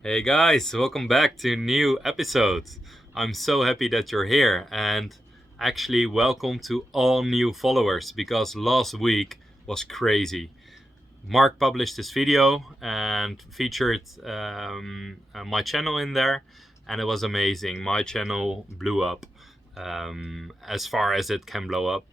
Hey guys, welcome back to new episodes. I'm so happy that you're here, and actually welcome to all new followers because last week was crazy. Mark published this video and featured my channel in there, and it was amazing. My channel blew up as far as it can blow up,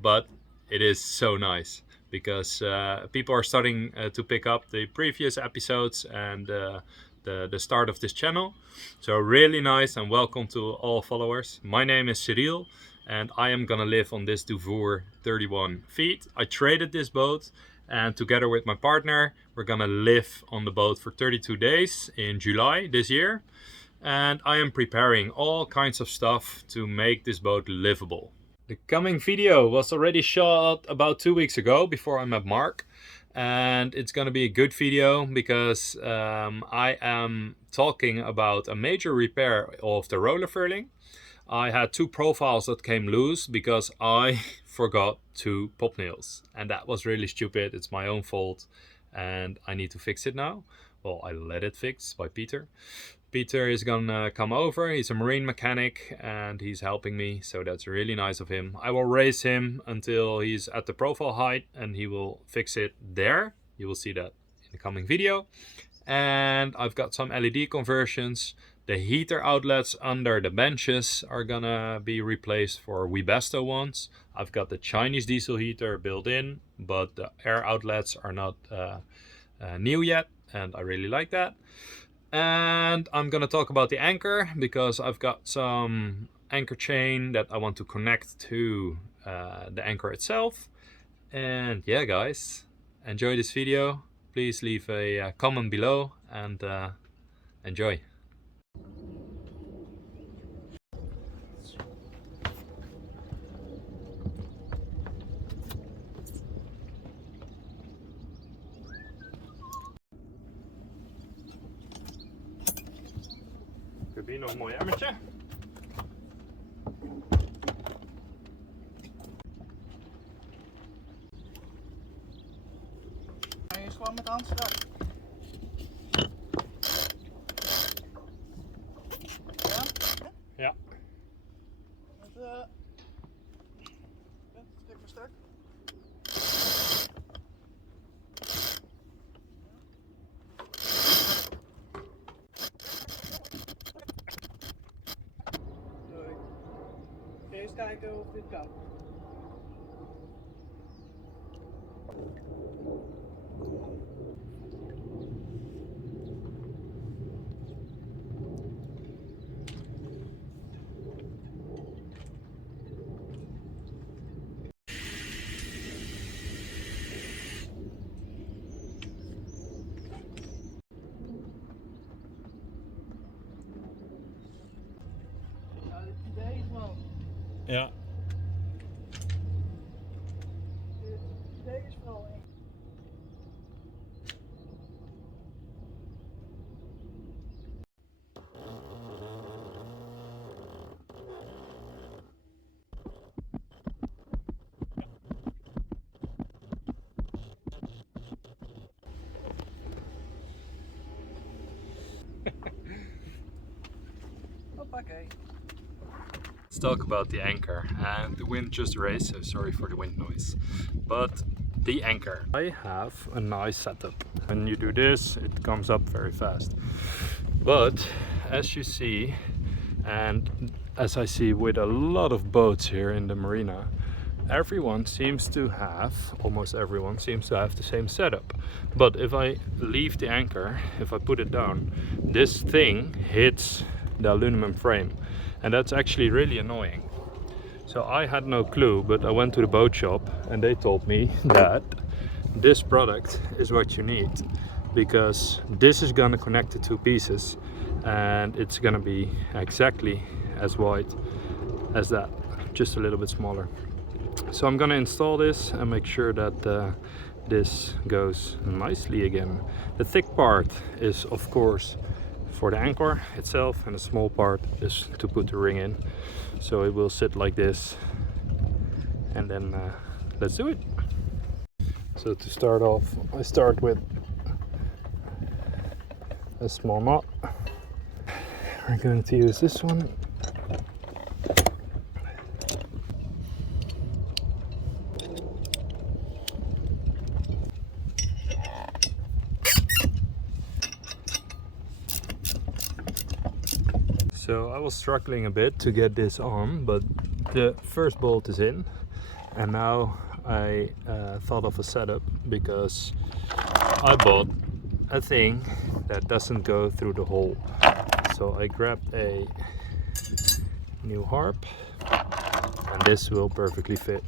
but it is so nice because people are starting to pick up the previous episodes and the start of this channel. So really nice, and welcome to all followers. My name is Cyril and I am gonna live on this Dufour 31 feet. I traded this boat, and together with my partner we're gonna live on the boat for 32 days in July this year, and I am preparing all kinds of stuff to make this boat livable. The coming video was already shot about 2 weeks ago before I met Mark, and it's gonna be a good video because I am talking about a major repair of the roller furling. I had two profiles that came loose because I forgot two pop nails, and that was really stupid. It's my own fault and I need to fix it now. Well, I let it fix by Peter. Peter is gonna come over. He's a marine mechanic and he's helping me, so that's really nice of him. I will raise him until he's at the profile height and he will fix it there. You will see that in the coming video. And I've got some LED conversions. The heater outlets under the benches are gonna be replaced for Webasto ones. I've got the Chinese diesel heater built in, but the air outlets are not new yet, and I really like that. And I'm gonna talk about the anchor because I've got some anchor chain that I want to connect to the anchor itself. And yeah guys, enjoy this video. Please leave a comment below and enjoy. Heb je nog een mooi emmertje? Hij is gewoon met de hand strak. Ja? Ja. Met stuk voor stuk. Doei. Eerst kijken of dit kan. Ja, het idee is wel. Ja. Het idee is vooral één. Hoppakee. Let's talk about the anchor. And the wind just raised, so sorry for the wind noise. But the anchor. I have a nice setup. When you do this, it comes up very fast. But as you see, and as I see with a lot of boats here in the marina, everyone seems to have, almost everyone seems to have the same setup. But if I leave the anchor, if I put it down, this thing hits the aluminum frame, and that's actually really annoying. So I had no clue, but I went to the boat shop and they told me that this product is what you need, because this is gonna connect the two pieces and it's gonna be exactly as wide as that, just a little bit smaller. So I'm gonna install this and make sure that this goes nicely again. The thick part is of course for the anchor itself, and the small part is to put the ring in. So it will sit like this, and then let's do it. So to start off, I start with a small knot. We're going to use this one. So I was struggling a bit to get this on, but the first bolt is in, and now I thought of a setup because I bought a thing that doesn't go through the hole. So I grabbed a new harp, and this will perfectly fit.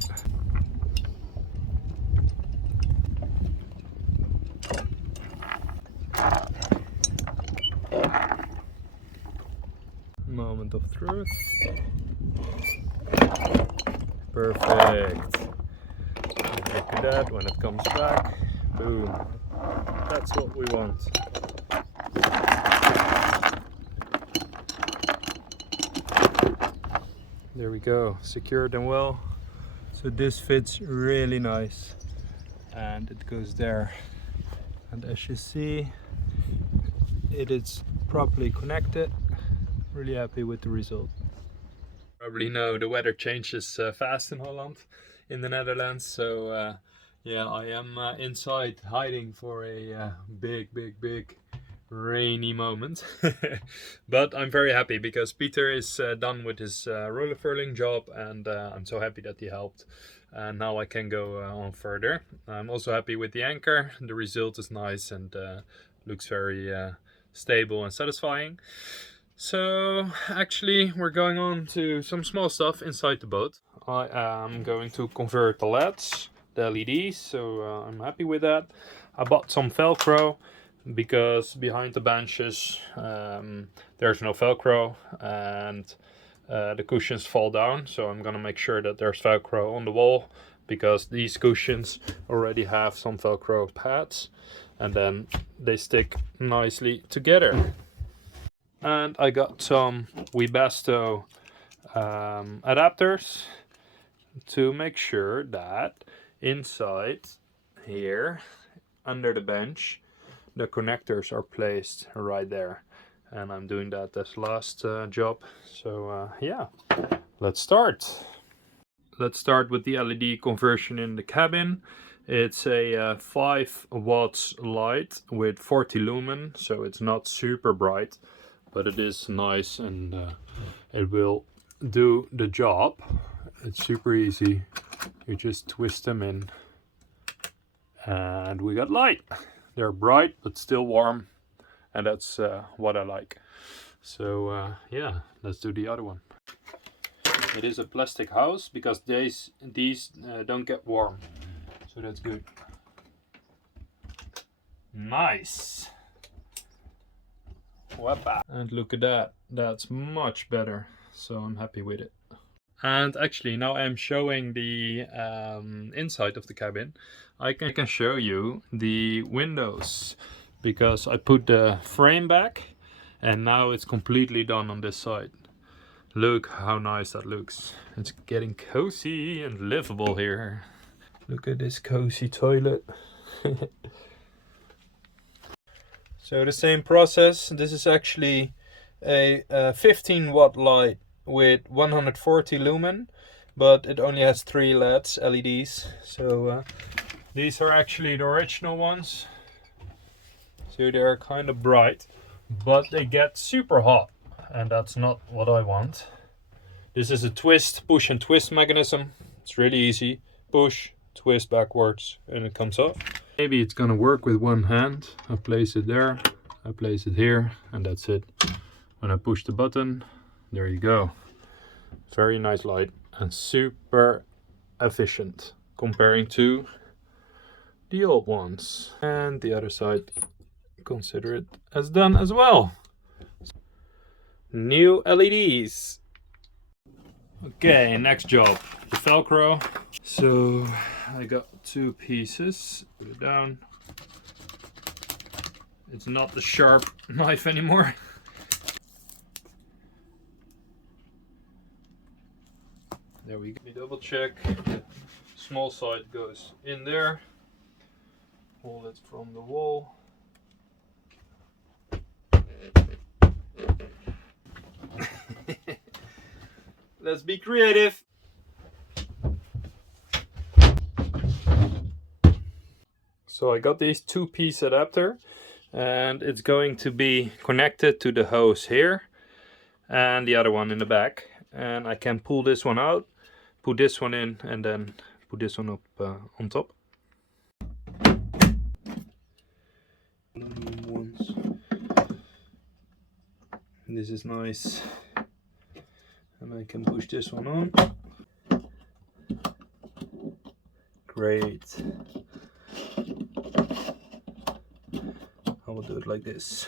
Moment of truth. Perfect. Look at that when it comes back. Boom. That's what we want. There we go. Secured and well. So this fits really nice. And it goes there. And as you see, it is properly connected. Really happy with the result. Probably know the weather changes fast in Holland, in the Netherlands. So yeah, I am inside hiding for a big rainy moment. But I'm very happy because Peter is done with his roller furling job, and I'm so happy that he helped. And now I can go on further. I'm also happy with the anchor. The result is nice and looks very stable and satisfying. So actually we're going on to some small stuff inside the boat. I am going to convert the LEDs, the LEDs, so I'm happy with that. I bought some velcro because behind the benches there's no velcro, and the cushions fall down, so I'm gonna make sure that there's velcro on the wall, because these cushions already have some velcro pads and then they stick nicely together. And I got some Webasto adapters to make sure that inside here under the bench the connectors are placed right there, and I'm doing that as last job. So yeah, let's start. Let's start with the LED conversion in the cabin. It's a 5 watts light with 40 lumen, so it's not super bright, but it is nice, and it will do the job. It's super easy. You just twist them in and we got light. They're bright but still warm, and that's what I like. So yeah, let's do the other one. It is a plastic house because these don't get warm, so that's good. Nice. And look at that, that's much better, so I'm happy with it. And actually now I'm showing the inside of the cabin. I can show you the windows because I put the frame back and now it's completely done on this side. Look how nice that looks. It's getting cozy and livable here. Look at this cozy toilet. So the same process. This is actually a 15 watt light with 140 lumen, but it only has 3 LEDs. So these are actually the original ones. So they're kind of bright, but they get super hot, and that's not what I want. This is a push and twist mechanism. It's really easy. Push, twist backwards, and it comes off. Maybe it's gonna work with one hand. I place it there, I place it here, and that's it. When I push the button, there you go. Very nice light and super efficient comparing to the old ones. And the other side, consider it as done as well. New LEDs. Okay, next job, the Velcro. So I got 2 pieces, put it down. It's not the sharp knife anymore. There we go. Double check. The small side goes in there. Hold it from the wall. Let's be creative. So I got these 2-piece adapter, and it's going to be connected to the hose here and the other one in the back. And I can pull this one out, put this one in, and then put this one up on top. This is nice, and I can push this one on. Great. I will do it like this.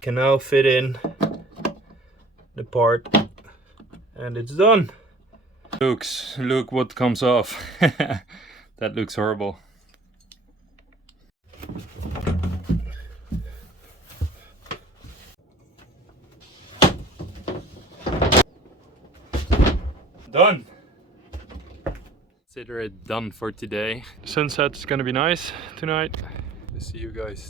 Can now fit in the part, and it's done. Look what comes off. That looks horrible. Done. Consider it done for today. The sunset is gonna be nice tonight. See you guys